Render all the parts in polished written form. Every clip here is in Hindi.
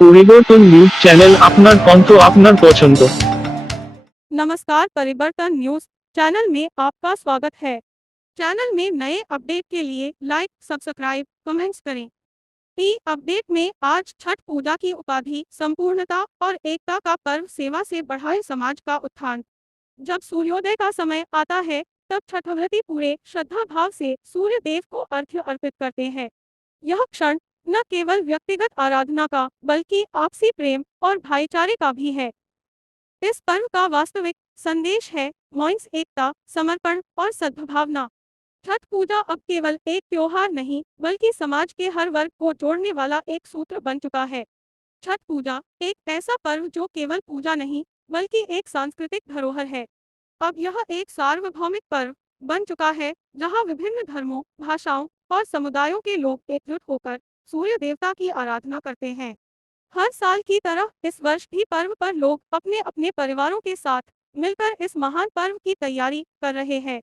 পরিবর্তন নিউজ চ্যানেল আপনার কণ্ঠ আপনার পছন্দ। नमस्कार, परिवर्तन न्यूज चैनल में आपका स्वागत है। चैनल में नए अपडेट के लिए लाइक, सब्सक्राइब, कमेंट्स करें। ई अपडेट में आज छठ पूजा की उपाधि, संपूर्णता और एकता का पर्व, सेवा से बढ़ाए समाज का उत्थान। जब सूर्योदय का समय आता है, तब छठव्रती पूरे श्रद्धा भाव से सूर्य देव को अर्घ्य अर्पित करते हैं। यह क्षण न केवल व्यक्तिगत आराधना का, बल्कि आपसी प्रेम और भाईचारे का भी है। इस पर्व का वास्तविक संदेश है मौन एकता, समर्पण और सद्भावना। छठ पूजा अब केवल एक त्योहार नहीं, बल्कि समाज के हर वर्ग को जोड़ने वाला एक सूत्र बन चुका है। छठ पूजा एक ऐसा पर्व जो केवल पूजा नहीं, बल्कि एक सांस्कृतिक धरोहर है। अब यह एक सार्वभौमिक पर्व बन चुका है, जहां विभिन्न धर्मों, भाषाओं और समुदायों के लोग एकजुट होकर सूर्य देवता की आराधना करते हैं। हर साल की तरह इस वर्ष भी पर्व पर लोग अपने अपने परिवारों के साथ मिलकर इस महान पर्व की तैयारी कर रहे हैं।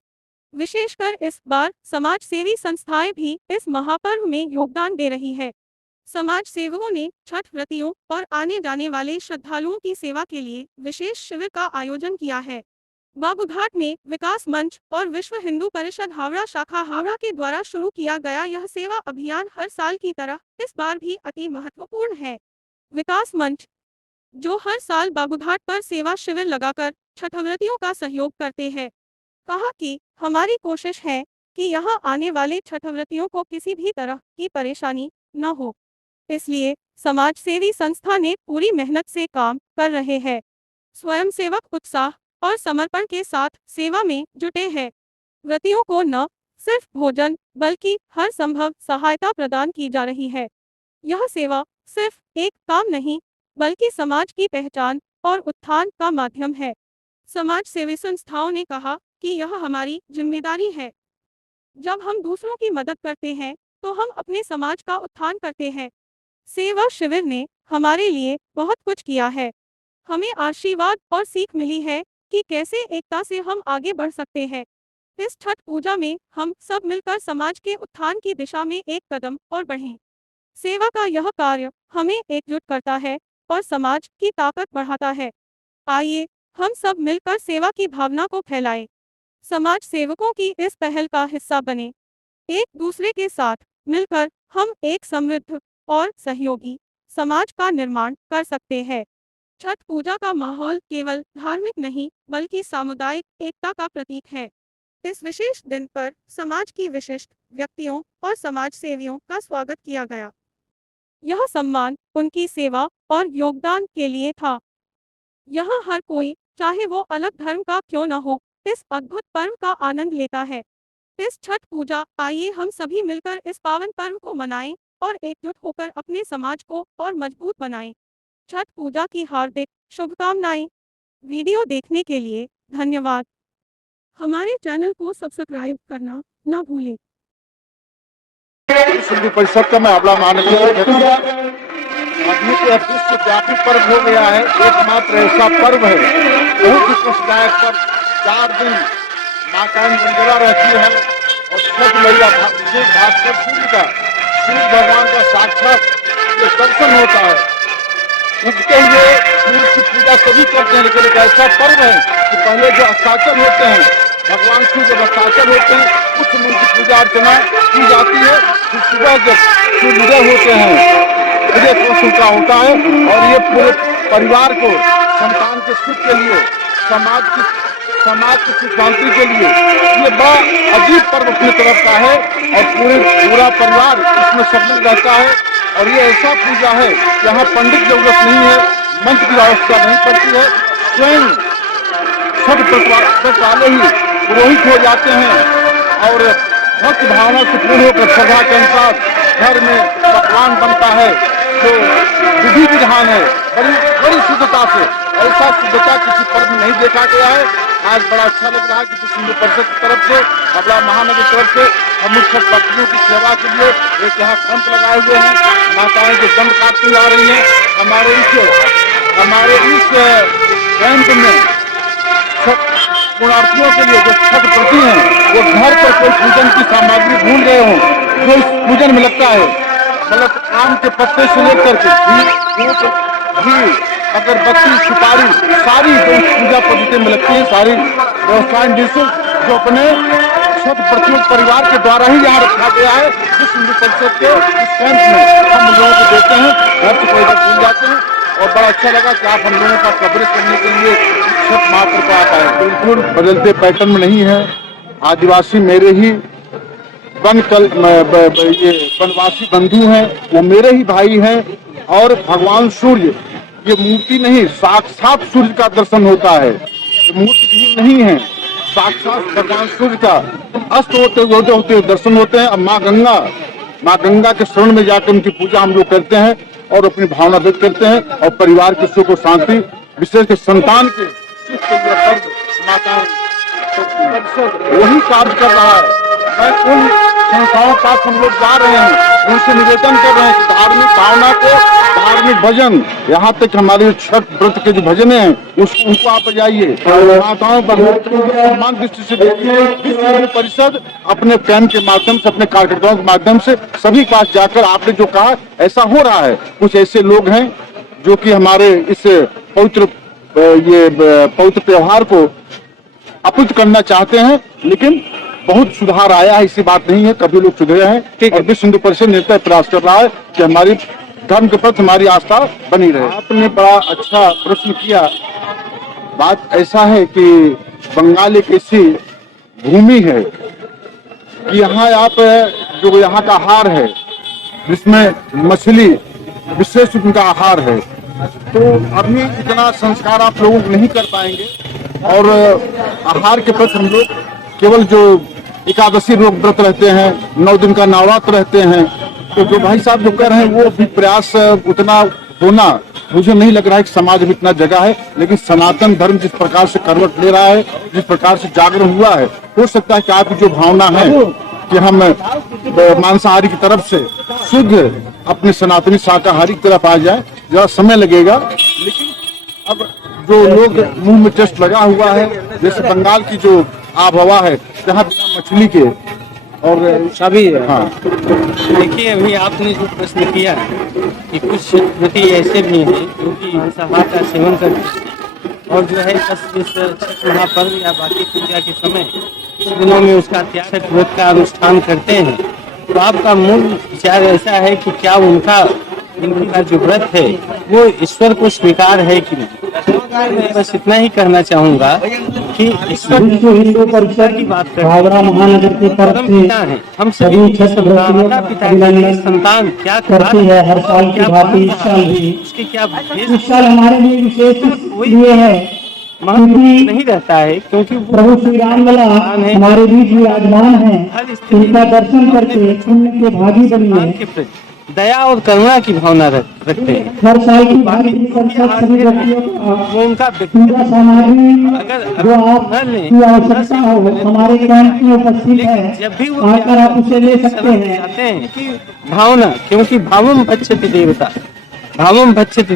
विशेषकर इस बार समाज सेवी संस्थाएं भी इस महापर्व में योगदान दे रही है। समाज सेवकों ने छठ व्रतियों और आने जाने वाले श्रद्धालुओं की सेवा के लिए विशेष शिविर का आयोजन किया है। बाबूघाट में विकास मंच और विश्व हिंदू परिषद हावड़ा शाखा हावड़ा के द्वारा शुरू किया गया यह सेवा अभियान हर साल की तरह इस बार भी अति महत्वपूर्ण है। विकास मंच, जो हर साल बाबूघाट पर सेवा शिविर लगाकर छठव्रतियों का सहयोग करते हैं, कहा कि हमारी कोशिश है कि यहाँ आने वाले छठव्रतियों को किसी भी तरह की परेशानी न हो। इसलिए समाज सेवी संस्था ने पूरी मेहनत से काम कर रहे हैं। स्वयंसेवक उत्साह और समर्पण के साथ सेवा में जुटे हैं। व्रतियों को न सिर्फ भोजन, बल्कि हर संभव सहायता प्रदान की जा रही है। यह सेवा सिर्फ एक काम नहीं, बल्कि समाज की पहचान और उत्थान का माध्यम है। समाज सेवी संस्थाओं ने कहा कि यह हमारी जिम्मेदारी है। जब हम दूसरों की मदद करते हैं, तो हम अपने समाज का उत्थान करते हैं। सेवा शिविर ने हमारे लिए बहुत कुछ किया है। हमें आशीर्वाद और सीख मिली है कि कैसे एकता से हम आगे बढ़ सकते हैं। इस छठ पूजा में हम सब मिलकर समाज के उत्थान की दिशा में एक कदम और बढ़ें। सेवा का यह कार्य हमें एकजुट करता है और समाज की ताकत बढ़ाता है। आइए हम सब मिलकर सेवा की भावना को फैलाएं। समाज सेवकों की इस पहल का हिस्सा बने। एक दूसरे के साथ मिलकर हम एक समृद्ध और सहयोगी समाज का निर्माण कर सकते हैं। छठ पूजा का माहौल केवल धार्मिक नहीं, बल्कि सामुदायिक एकता का प्रतीक है। इस विशेष दिन पर समाज की विशिष्ट व्यक्तियों और समाज सेवियों का स्वागत किया गया। यह सम्मान उनकी सेवा और योगदान के लिए था। यहाँ हर कोई, चाहे वो अलग धर्म का क्यों न हो, इस अद्भुत पर्व का आनंद लेता है। इस छठ पूजा, आइए हम सभी मिलकर इस पावन पर्व को मनाएं और एकजुट होकर अपने समाज को और मजबूत बनाएं। छठ पूजा की हार्दिक शुभकामनाएं। वीडियो देखने के लिए धन्यवाद। हमारे चैनल को सब्सक्राइब करना ना भूलें। हिंदू परिषद का मैं आंवला महानगर अभी तो विश्वव्यापी पर्व हो गया है। एकमात्र ऐसा पर्व है, बहुत ही खुशदायक पर्व। 4 दिन माँ का निर्जला रहती है और छठ मैया भास्कर सूर्य भगवान का साक्षात ये दर्शन होता है। उगते हुए सूर्य की पूजा सभी करते हैं, लेकिन एक ऐसा पर्व है कि पहले जो अस्ताचल होते हैं, भगवान सूर्य जब अस्ताचल होते हैं, उस समय की पूजा अर्चना की जाती है। फिर सुबह जब सूर्योदय होते हैं, मुझे प्रसन्नता होता है और ये पूरे परिवार को, संतान के सुख के लिए, समाज की सुख शांति के लिए ये बड़ा अजीब पर्व अपनी तरफ का है और पूरा परिवार इसमें शामिल रहता है। और ये ऐसा पूजा है यहाँ पंडित की जरूरत नहीं है, मंच की आवश्यकता नहीं पड़ती है। स्वयं छठ व्रत वाले ही पुरोहित हो जाते हैं और भक्त भावना से पूर्ण होकर श्रद्धा के अनुसार घर में पकवान बनता है, जो विधि विधान है, बड़ी शुद्धता से। ऐसा शुद्धता किसी पर्व में नहीं देखा गया है। आज बड़ा अच्छा लग रहा है कि हिंदू परिषद की तरफ से, हावड़ा महानगर की तरफ से हम उस सब भक्तों की सेवा के लिए एक यहाँ कैंप लगाए हुए हैं। माताएं जो दंड काटती जा रही हैं, हमारे इस कैंप में पुण्यार्थियों के लिए जो छठ व्रती हैं, वो घर पर कोई पूजन की सामग्री भूल गए हों, जो इस पूजन में लगता है, मतलब आम के पत्ते से लेकर के घी, अगरबत्ती, सुपारी, सारी जो पूजा पद्धति में लगती है, सारी व्यवस्थाएं निःशुल्क जो अपने शत प्रतिशत परिवार के द्वारा ही यहाँ रखा गया है। जिस हिंदू परिषद के इस कैंप में हम लोगों को देते हैं, घर से कोई भूल जाते हैं। और बड़ा अच्छा लगा कि आप हम लोगों का कवरेज करने के लिए छठ महापर्व आप आए। बिल्कुल बदलते पैटर्न में नहीं है। आदिवासी मेरे ही ये वनवासी बंधु हैं, वो मेरे ही भाई हैं। और भगवान सूर्य, ये मूर्ति नहीं, साक्षात सूर्य का दर्शन होता है, ये मूर्ति भी नहीं है, साक्षात भगवान सूर्य का अस्त होते दर्शन होते हैं। अब माँ गंगा के शरण में जाकर उनकी पूजा हम लोग करते हैं और अपनी भावना व्यक्त करते हैं और परिवार के सुख और शांति, विशेष संतान के सुख के लिए पर्व माता वही कार्य कर रहा है। मैं उन संस्थाओं का हम लोग जा रहे हैं, उनसे निवेदन कर रहे हैं कि धार्मिक भावना को, धार्मिक भजन, यहाँ तक हमारे छठ व्रत के जो भजन हैं उनको आप बजाइए, माताओं पर सम्मान दृष्टि से देखिए। विश्व हिंदू परिषद अपने कैंप के माध्यम से, अपने कार्यकर्ताओं के माध्यम से सभी के पास जाकर आपने जो कहा ऐसा हो रहा है। कुछ ऐसे लोग हैं जो कि हमारे इस पवित्र त्योहार को अपुत करना चाहते हैं, लेकिन बहुत सुधार आया है, ऐसी बात नहीं है, कभी लोग सुधरे हैं। और विश्व हिंदू परिषद निरंतर प्रयास कर रहा है कि हमारी धर्म के प्रति हमारी आस्था बनी रहे। आपने बड़ा अच्छा प्रश्न किया। बात ऐसा है कि बंगाल एक ऐसी भूमि है कि यहाँ आप जो यहाँ का आहार है, जिसमें मछली विशेष उनका आहार है, तो अभी इतना संस्कार आप लोगों को नहीं कर पाएंगे। और आहार के प्रति हम लोग केवल जो एकादशी रोग व्रत रहते हैं, 9 दिन का नवरात्र रहते हैं, तो जो भाई साहब जो कर रहे हैं वो भी प्रयास उतना होना मुझे नहीं लग रहा है कि समाज में इतना जगह है। लेकिन सनातन धर्म जिस प्रकार से करवट ले रहा है, जिस प्रकार से जागरण हुआ है, हो सकता है कि आपकी जो भावना है कि हम मांसाहारी की तरफ से शुद्ध अपने सनातनी शाकाहारी की तरफ आ जाए, जरा समय लगेगा। लेकिन अब जो लोग मुंह में टेस्ट लगा हुआ है, जैसे बंगाल की जो आबहवा है, जहाँ बिना मछली के और सभी हाँ। देखिए, अभी आपने जो प्रश्न किया कि कुछ व्यक्ति ऐसे भी हैं जो कि मांसाहार का सेवन करते हैं और जो है इस छठ महापर्व या बाकी पूजा के समय इस दिनों में उसका त्याग छठ व्रत का अनुष्ठान करते हैं। तो आपका मूल विचार ऐसा है कि क्या इनका जो व्रत है वो ईश्वर को स्वीकार है कि नहीं। मैं बस इतना ही कहना चाहूँगा कि ईश्वर हिंदू परिषद की बात भावरा महानगर के तरफ से है, हम सभी छठ माता पिता की संतान क्या करती है। हर साल की भांति इस साल भी, उसके क्या इस साल हमारे लिए विशेष ये है क्योंकि नहीं रहता है, क्योंकि प्रभु श्री राम लला हमारे बीच विराजमान है। इनका दर्शन करके पुण्य के भागी बनिए, दया और करुणा की भावना रखते हैं। हर साल की भांति सभी व्यक्तियों वो उनका पूजा सामग्री अगर जो आपकी आवश्यकता हो हमारे कैंप में उपस्थित है, जब भी आकर आप उसे ले सकते हैं। चाहते हैं कि भावना, क्योंकि भावम भक्षति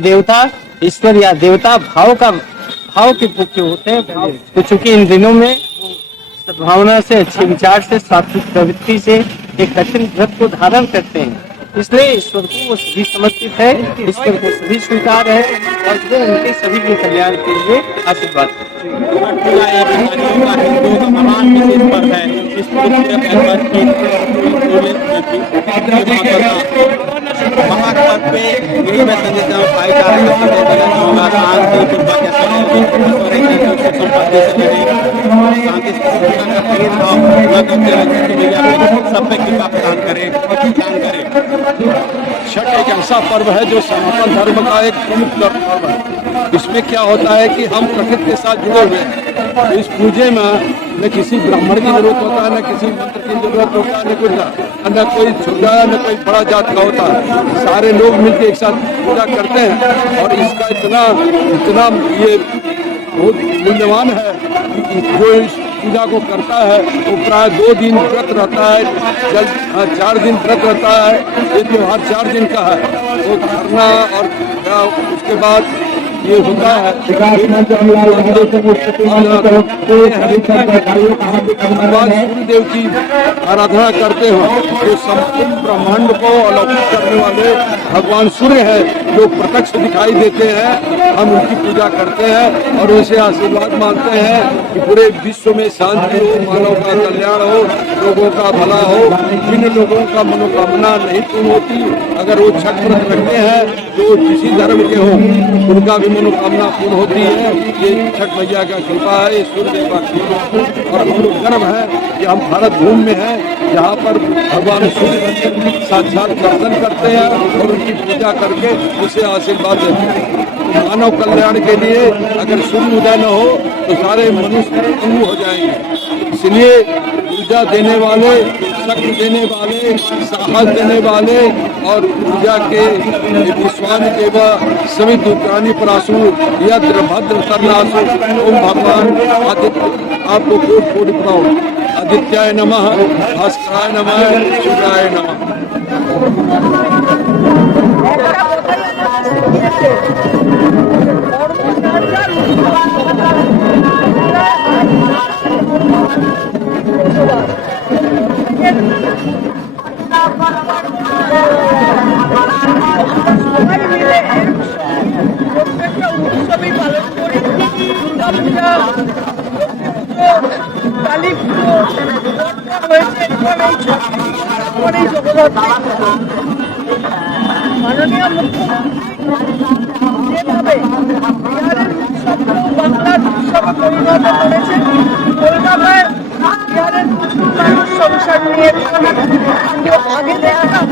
देवता, ईश्वर या देवता भाव के भूखे होते हैं। तो चूंकि इन दिनों में सद्भावना से, अच्छे विचार से, सात्विक प्रवृत्ति से एक कठिन व्रत को धारण करते हैं, इसलिए ईश्वर को वो सभी समर्पित है, ईश्वर को सभी स्वीकार है और वो उनके सभी के कल्याण के लिए आशीर्वाद महापर्व पे यही मैं संदेश दूंगा, भाईचारा शांति सब पे कृपा प्रदान करे, दान करे। छठ एक ऐसा पर्व है जो सनातन धर्म का एक प्रमुख पर्व है। इसमें क्या होता है कि हम प्रकृति के साथ जुड़े हुए हैं। इस पूजे में न किसी ब्राह्मण की जरूरत होता है, न किसी मंत्र की जरूरत होता है, न कुछ न कोई छोटा न कोई बड़ा जात का होता है। सारे लोग मिलकर एक साथ पूजा करते हैं और इसका इतना ये बहुत मूल्यवान है कि जो इस पूजा को करता है वो प्राय 2 दिन व्रत रहता है, 4 दिन व्रत रहता है। ये त्योहार 4 दिन का है। वो धरना और उसके बाद ये होता है भगवान सूर्यदेव की आराधना करते हो, जो संपूर्ण ब्रह्मांड को अलौकिक करने वाले भगवान सूर्य है, जो प्रत्यक्ष दिखाई देते हैं। हम उनकी पूजा करते हैं और उनसे आशीर्वाद मांगते हैं कि पूरे विश्व में शांति हो, मानव का कल्याण हो, लोगों का भला हो। जिन लोगों का मनोकामना नहीं पूर्ण होती, अगर वो छठ व्रत रखते हैं तो किसी धर्म के हो, उनका भी मनोकामना पूर्ण होती है। ये छठ मैया का कृपा है, ये सूर्यदेव का कृपा है। और हम लोग गर्व है कि हम भारत भूमि में हैं, जहाँ पर भगवान सूर्य साक्षात दर्शन करते हैं और उनकी पूजा करके उसे आशीर्वाद देते हैं। मानव कल्याण के लिए अगर सूर्य उदय न हो तो सारे मनुष्य पंगु हो जाएंगे। इसलिए ऊर्जा देने वाले, शक्ति देने वाले, साहस देने वाले और ऊर्जा के विश्वान के सभी दुर्गानी पराशु यत्र भद्र तरनाशु ओम भगवान आदित्य आपको कोट कोट प्रणाम। आदित्याय नमः, भास्कराय नमः, सूर्याय नमः। উৎসবই পালন করি। দুর্গা পূজা, কালী পুজো হয়েছে, এই জগদ্ধাত্রী মাননীয় মুখ্যমন্ত্রী যেভাবে বিহারের উৎসবকেও বাংলার উৎসবে পরিণত করেছেন। কলকাতায় বিহারের প্রচুর মানুষ সংসার নিয়ে আগে দেখতাম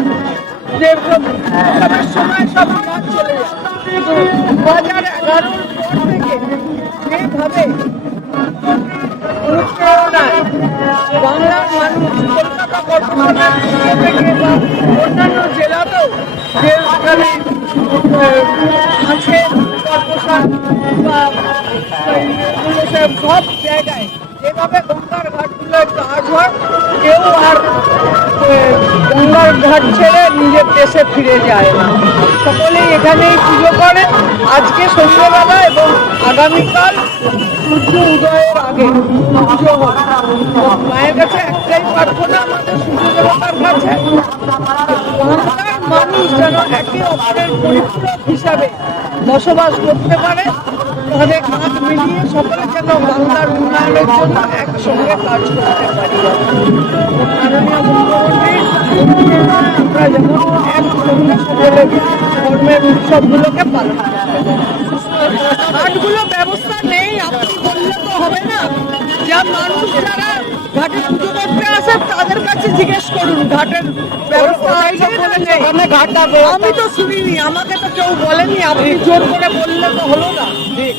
যে উৎসবের সময় সব কাজ চলে যায়, কিন্তু 2011 পর থেকে যেভাবে অনুপ্রেরণায় বাংলার মানুষ কলকাতা কর্পোরেশনের থেকে বা অন্যান্য জেলাতেও যেখানে আছে কর্পোরেশন বা সব জায়গায় যেভাবে গঙ্গার ঘাটগুলোয় কাজ হয়, কেউ আর গঙ্গার ঘাট ছেড়ে নিজের দেশে ফিরে যায় না। সকলেই এখানেই পুজো করে। আজকে সন্ধ্যেবেলা এবং আগামীকাল সূর্য উদয়ের আগে পুজো হয়। মায়ের কাছে একটাই প্রার্থনা আমাদের সূর্য দেবতার কাছে, বাংলার মানুষ যেন একে অপরের পরিপূরক হিসাবে বসবাস করতে পারে, তাদের কাঁধ মিলিয়ে সকলে যেন বাংলার উন্নয়নের জন্য একসঙ্গে কাজ করতে পারি। মাননীয় মুখ্যমন্ত্রী আমরা যেন একসঙ্গে সকলে ধর্মের উৎসবগুলোকে পালন করতে পারি। ঘাটগুলো ব্যবস্থা নেই, আপনি বললে তো হবে না। যা মানুষ যারা ঘাটে পুজো করতে আসে তাদের কাছে জিজ্ঞেস করুন ঘাটের ব্যবস্থা নেই। আমি তো শুনিনি, আমাকে তো কেউ বলেনি, আপনি জোর করে বললে তো হলো না। ঠিক।